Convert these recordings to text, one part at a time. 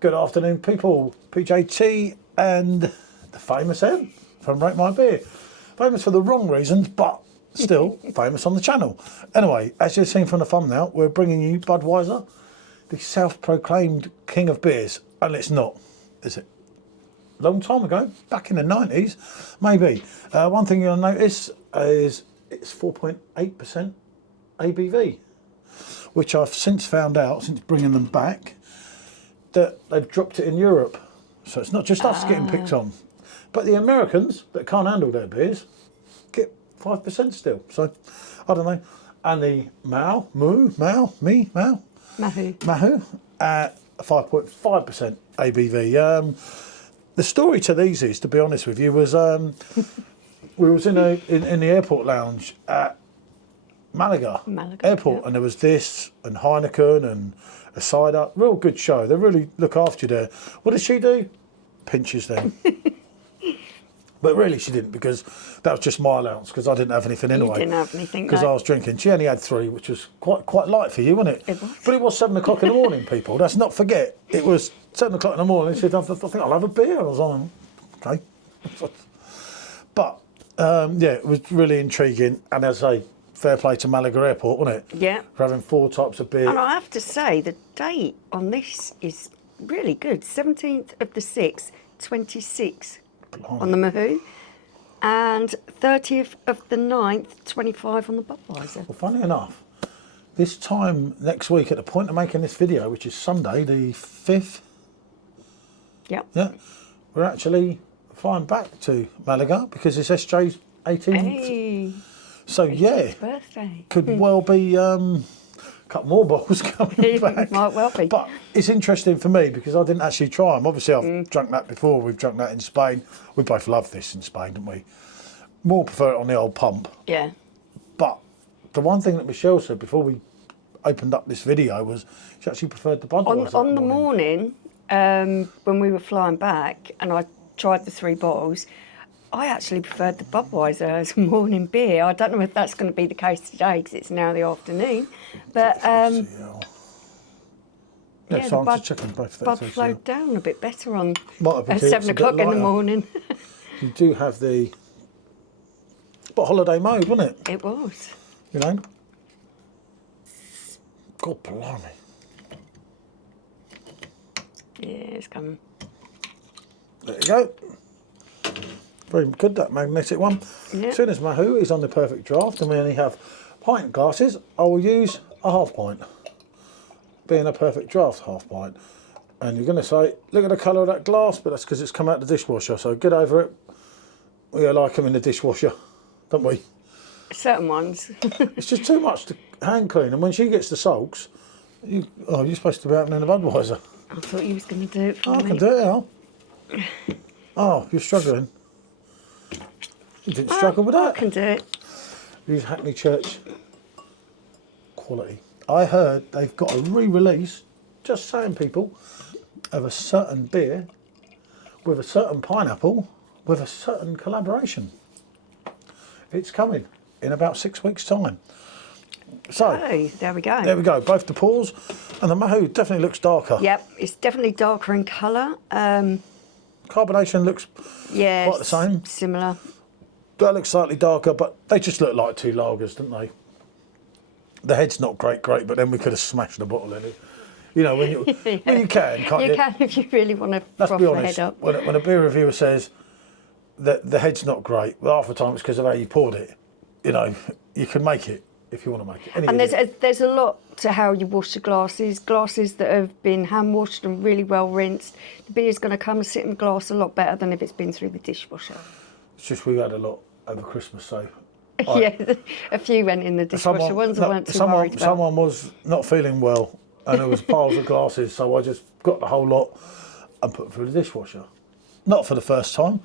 Good afternoon, people. PJT and the famous Em from Rate My Beer. Famous for the wrong reasons, but still famous on the channel. Anyway, as you've seen from the thumbnail, we're bringing you Budweiser, the self-proclaimed king of beers. And it's not, is it? Long time ago, back in the 90s, maybe. One thing you'll notice is it's 4.8% ABV, which I've since found out, since bringing them back, that they've dropped it in Europe. So it's not just us getting picked on, but the Americans that can't handle their beers get 5% still. So I don't know. And the mahou at 5.5% ABV. The story to these is, to be honest with you, was we was in the airport lounge at Malaga Airport, and there was this and Heineken and a cider. Real good show. They really look after you there. What did she do? Pinches them. But really she didn't, because that was just my allowance, because I didn't have anything anyway. You didn't have anything, because I was drinking. She only had 3, which was quite light for you, wasn't it? It was. But it was 7 o'clock in the morning, people. Let's not forget. It was 7 o'clock in the morning. She said, I think I'll have a beer. I was like, okay. But yeah, it was really intriguing. And as I say, fair play to Malaga Airport, wasn't it? Yeah. For having 4 types of beer. And I have to say, the date on this is really good. 17th of the 6th, 26 on the mahou, and 30th of the 9th, 25 on the Budweiser. Well, funny enough, this time next week, at the point of making this video, which is Sunday, the 5th, Yep. yeah, we're actually flying back to Malaga because it's SJ's 18th. Hey, So yeah, birthday. could well be a couple more bottles coming back. Might well be. But it's interesting for me because I didn't actually try them. Obviously, I've drunk that before. We've drunk that in Spain. We both love this in Spain, don't we? More prefer it on the old pump. Yeah. But the one thing that Michelle said before we opened up this video was she actually preferred the Budweiser. On the morning, when we were flying back, and I tried the 3 bottles, I actually preferred the Budweiser as a morning beer. I don't know if that's going to be the case today because it's now the afternoon. But yeah, yeah, so the I'm just checking both of Bud those. flowed down a bit better on Might have been at because 7 it's a bit o'clock in the lighter. morning. You do have the holiday mode, wasn't it? It was. You know? God blimey. Yeah, it's coming. There you go. Very good, that magnetic one. Yeah. As soon as mahou is on the perfect draft and we only have pint glasses, I will use a half pint. Being a perfect draft half pint. And you're going to say, look at the colour of that glass, but that's because it's come out the dishwasher, so get over it. We like them in the dishwasher, don't we? Certain ones. It's just too much to hand clean, and when she gets the sulks, you're supposed to be opening the Budweiser. I thought you was going to do it for I me. can do it now. Oh, you're struggling. You didn't struggle with I that. can do it. Use Hackney Church quality. I heard they've got a re-release, just saying people, of a certain beer with a certain pineapple with a certain collaboration. It's coming in about 6 weeks' time. So, Oh, there we go. there we go. Both the pours, and the mahou definitely looks darker. Yep, it's definitely darker in colour. Carbonation looks Yeah, quite the same. Similar. That looks slightly darker, but they just look like 2 lagers, don't they? The head's not great, but then we could have smashed the bottle in it. You know, when you when you can, can't you? You can if you really want to Let's froth be the honest. head up. When a beer reviewer says that the head's not great, well, half the time it's because of how you poured it. You know, you can make it if you want to make it. And there's a lot to how you wash the glasses. Glasses that have been hand washed and really well rinsed. The beer's going to come and sit in the glass a lot better than if it's been through the dishwasher. It's just we had a lot over Christmas, so. Yeah, a few went in the dishwasher. Ones I weren't too worried about. Someone was not feeling well, and there was piles of glasses, so I just got the whole lot and put them through the dishwasher. Not for the first time.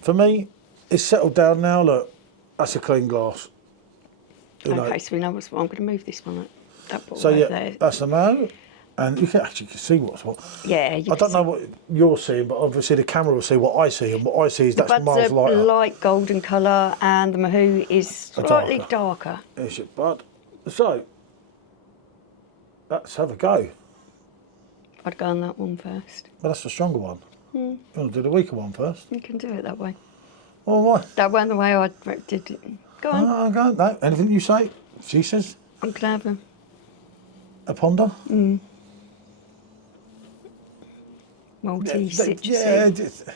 For me, it's settled down now. Look, that's a clean glass. You know. Okay, so we know what's what. I'm going to move this one up. That bottle So right yeah, there. that's the mahou, and you can actually see what's what. Yeah, you I don't know what you're seeing, but obviously the camera will see what I see, and what I see is The that's Bud's miles a lighter. light golden colour, and the mahou is slightly darker. There's your Bud. So let's have a go. I'd go on that one first. But that's the stronger one. You want to do the weaker one first? You can do it that way. Well, why? That wasn't the way I did it. Go on. Go. No, anything you say, she says. I'm clever. A ponder? Multi-citrusy.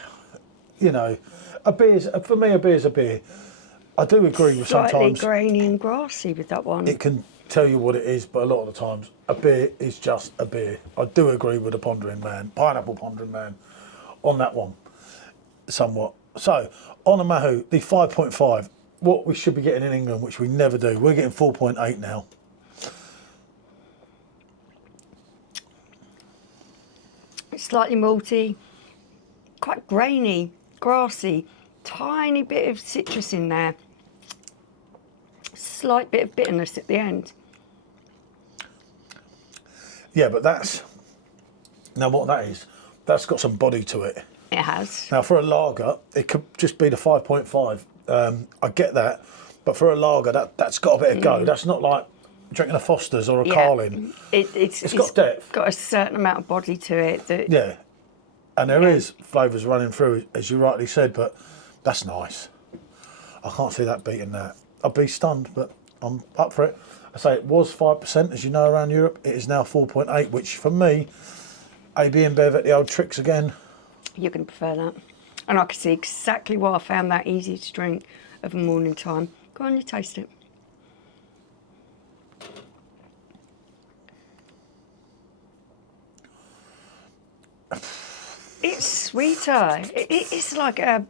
You know, for me, a beer's a beer. I do agree with Slightly sometimes grainy and grassy with that one. it can tell you what it is, but a lot of the times a beer is just a beer. I do agree with the Pondering Man, Pineapple Pondering Man, on that one, somewhat. So, on a mahou, the 5.5, what we should be getting in England, which we never do, we're getting 4.8 now. It's slightly malty, quite grainy, grassy, tiny bit of citrus in there. Slight bit of bitterness at the end. Yeah, but now what that is, that's got some body to it. It has. Now, for a lager, it could just be the 5.5. I get that, but for a lager, that's got a bit of go. That's not like drinking a Foster's or a Carling. It's got depth. Got a certain amount of body to it. Yeah, and there is flavours running through, as you rightly said, but that's nice. I can't see that beating that. I'd be stunned, but I'm up for it. I say it was 5%, as you know, around Europe. It is now 4.8, which for me, AB and Bev at the old tricks again. You're going to prefer that. And I can see exactly why I found that easy to drink of a morning time. Go on, you taste it. It's sweeter. It's like a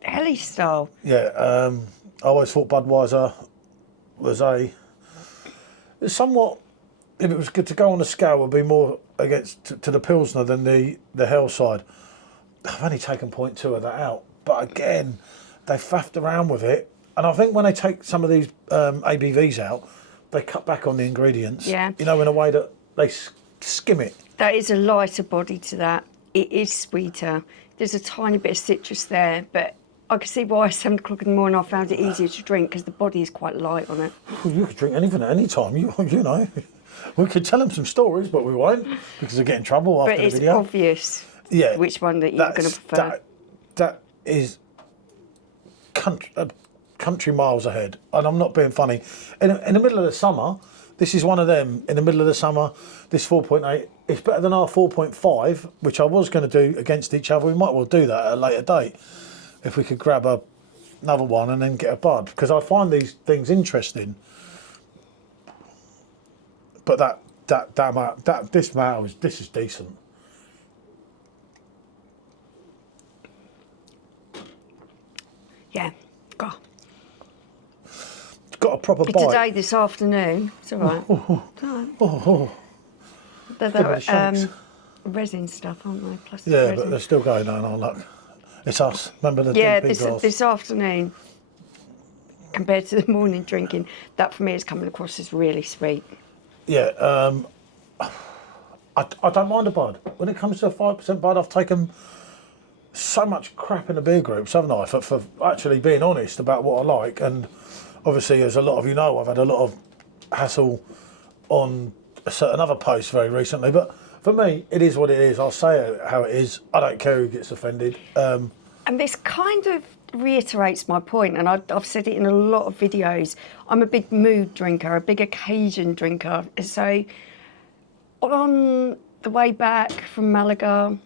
Helly style. Yeah, I always thought Budweiser was it's somewhat, if it was good to go on the scale, would be more against to the Pilsner than the Hell side. I've only taken 0.2 of that out, but again, they faffed around with it, and I think when they take some of these ABVs out, they cut back on the ingredients. Yeah. You know, in a way that they skim it. That is a lighter body to that. It is sweeter. There's a tiny bit of citrus there, but I can see why 7 o'clock in the morning I found it easier to drink because the body is quite light on it. Well, you could drink anything at any time. You know, we could tell them some stories, but we won't because they get in trouble after the video. But it's obvious. Yeah, which one that you're going to prefer. That is country miles ahead, and I'm not being funny. In the middle of the summer, this is one of them. In the middle of the summer, this 4.8 is better than our 4.5, which I was going to do against each other. We might well do that at a later date if we could grab another one and then get a bud, because I find these things interesting. But this is decent. Yeah, God. It's got a proper bite. Today, this afternoon, it's all right. They're resin stuff, aren't they? Plastic resin. But they're still going on. Oh, look. It's us. Remember the DP glass? This afternoon, compared to the morning drinking, that for me is coming across as really sweet. Yeah, I don't mind a bud. When it comes to a 5% bud, I've taken so much crap in the beer groups, haven't I, for actually being honest about what I like. And obviously, as a lot of you know, I've had a lot of hassle on a certain other posts very recently. But for me, it is what it is. I'll say it how it is. I don't care who gets offended. And this kind of reiterates my point, and I've said it in a lot of videos. I'm a big mood drinker, a big occasion drinker. So on the way back from Malaga,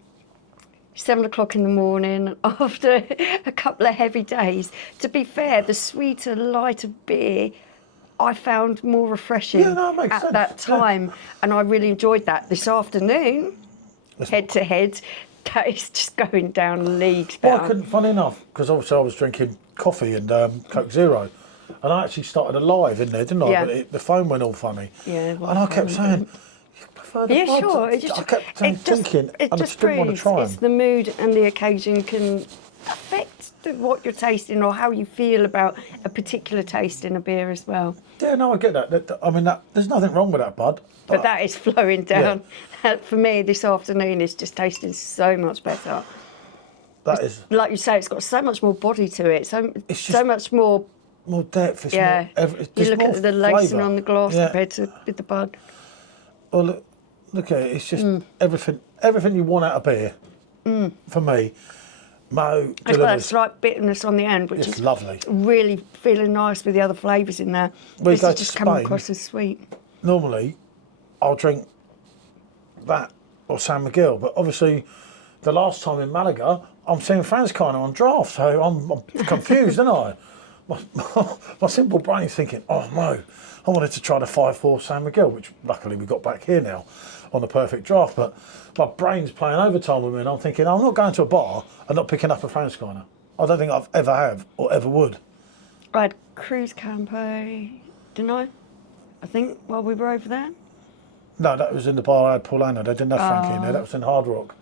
7 o'clock in the morning, after a couple of heavy days, to be fair, the sweeter, lighter beer I found more refreshing at that time, and I really enjoyed that. This afternoon, head to head, that is just going down leagues better. Well, I couldn't, funny enough, because obviously I was drinking coffee and Coke Zero, and I actually started a live in there, didn't I? Yeah. But the phone went all funny. Yeah, well, and I kept saying, you prefer the bud? Sure. I kept thinking, and I just didn't want to try it's them. the mood and the occasion can affect what you're tasting or how you feel about a particular taste in a beer as well. Yeah, no, I get that. I mean, there's nothing wrong with that bud. But that is flowing down. For me, this afternoon is just tasting so much better. That is, like you say, it's got so much more body to it. So much more. More depth. It's Yeah. more, You look more at the lacing flavour. on the glass Yeah. compared to with the bud. Well, look, Look at it. It's just everything you want out of beer. For me, Mahou It's got that delivers. slight bitterness on the end, which It's is lovely. really feeling nice with the other flavours in there. We This go is to just coming Spain. across as sweet. Normally, I'll drink that or San Miguel, but obviously, the last time in Malaga, I'm seeing Franz kind of on draft, so I'm confused, aren't I? My simple brain's thinking, oh no, I wanted to try the 5-4 San Miguel, which luckily we got back here now on the perfect draft, but my brain's playing overtime with me and I'm thinking, I'm not going to a bar and not picking up a Franzkeiner. I don't think I've ever have or ever would. I had Cruz Campo, didn't I? I think while we were over there. No, that was in the bar I had Paulana. They didn't have Frankie in there, that was in Hard Rock.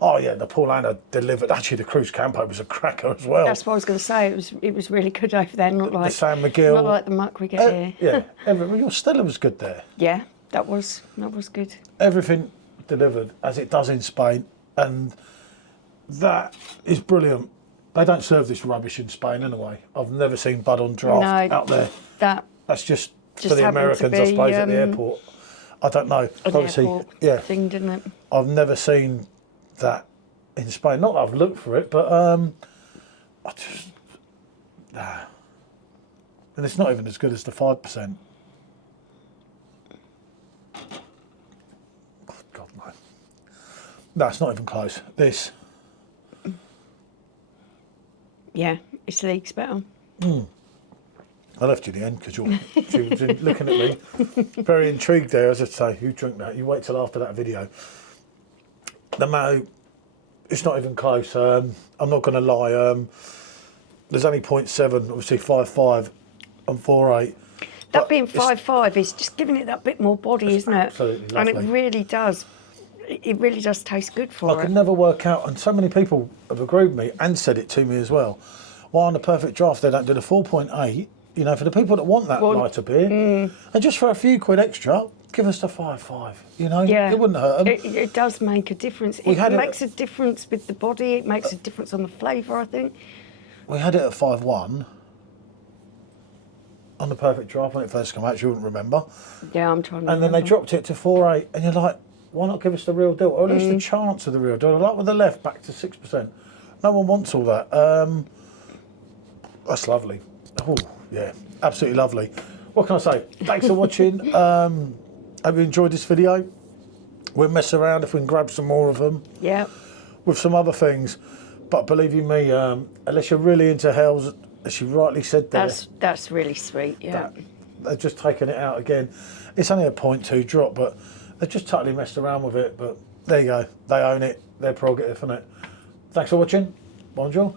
Oh yeah, the Paulana delivered. Actually, the Cruz Campo was a cracker as well. That's what I was going to say. It was really good over there, not like the San Miguel. not like the muck we get here. Yeah, your Stella was good there. Yeah, that was good. Everything delivered as it does in Spain, and that is brilliant. They don't serve this rubbish in Spain anyway. I've never seen Bud on draft out there. That's just for the Americans, I suppose, at the airport. I don't know. Obviously, thing, didn't it? I've never seen that in Spain. Not that I've looked for it, but I just and it's not even as good as the 5%. God no. No, it's not even close. This. Yeah, it's leagues better. I left you the end because she was looking at me, very intrigued there. As I say, you drink that. You wait till after that video. The Mahou, it's not even close. I'm not going to lie. There's only 0.7, obviously 5.5 and 4.8. That being 5.5 is just giving it that bit more body, isn't it? Absolutely And lovely. it really does. It really does taste good for I it. could never work out, and so many people have agreed with me and said it to me as well. Why on the perfect draft they don't do the 4.8? You know, for the people that want that lighter beer, and just for a few quid extra, give us the 5.5. You know, Yeah, it wouldn't hurt them. It does make a difference. It makes a difference with the body. It makes a difference on the flavour, I think. We had it at 5.1 on the perfect draft when it first came out. You wouldn't remember. Yeah, I'm trying to And then they dropped it to 4.8, and you're like, why not give us the real deal, or at least the chance of the real deal? Like with the left back to 6%. No one wants all that. That's lovely. Oh, yeah, absolutely lovely. What can I say? Thanks for watching. Hope you enjoyed this video. We'll mess around if we can grab some more of them. Yeah. With some other things. But believe you me, unless you're really into hells, as you rightly said there. That's really sweet, yeah. They've just taken it out again. It's only a 0.2 drop, but they've just totally messed around with it. But there you go. They own it. Their prerogative, isn't it? Thanks for watching. Bonjour.